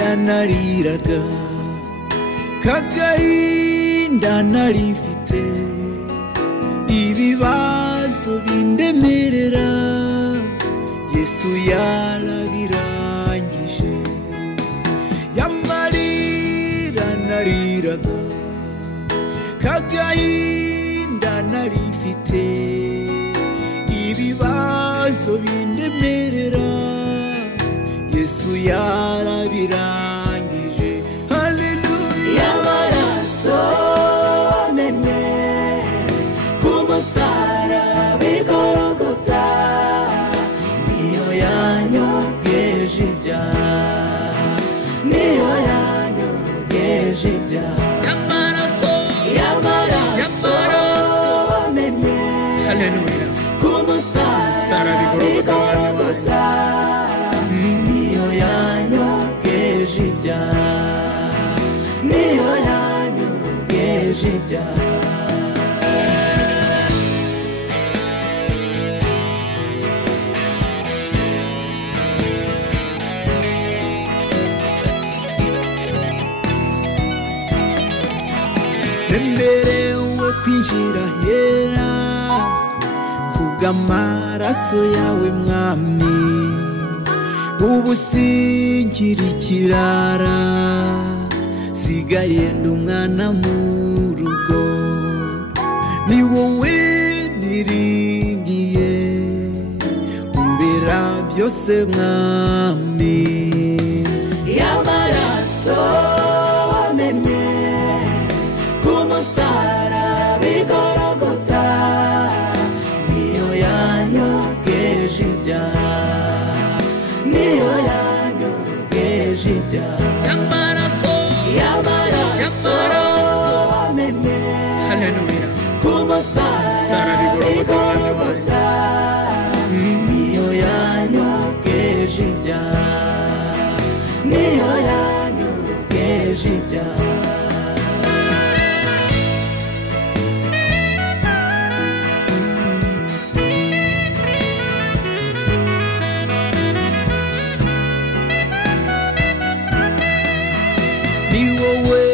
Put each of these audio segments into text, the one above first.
amarira nariraga kagahinda narifite ibibazo bindemerera Yesu yarabirangije yamarira nariraga kagahinda narifite ibibazo bindemerera Yesu yarabirangije haleluya yamaraso amenye kumusaraba igorogota niyo yanyogeje ibyaha niyo yanyogeje ibyaha yamaraso amenye haleluya kumusaraba igorogota niyo yanyogeje ibyaha niyo yanyogeje ibyaha nemerewe kwinjira hera kubw'amaraso yawe mwami ubu singira ikirara sigaye ndi umwana mu rugo ni wowe niringiye umbera byose mwami yamaraso wamenye kumusaraba igorogota niyo yanyogeje ibyaha niyo yanyogeje ibyaha yamaraso wamenye haleluya kumusaraba igorogota niyo yanyogeje ibyaha niyo yanyogeje ibyaha ni wowe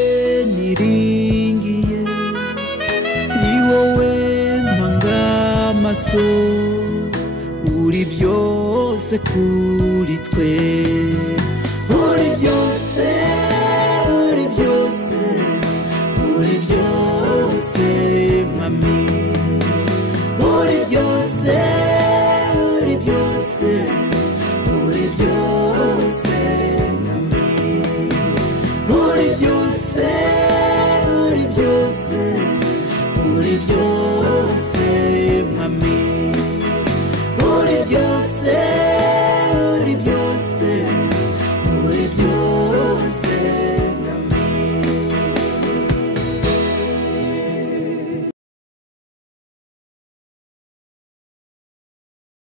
niringiye ni wowe mpanga amaso uri byose kuri twe uri byose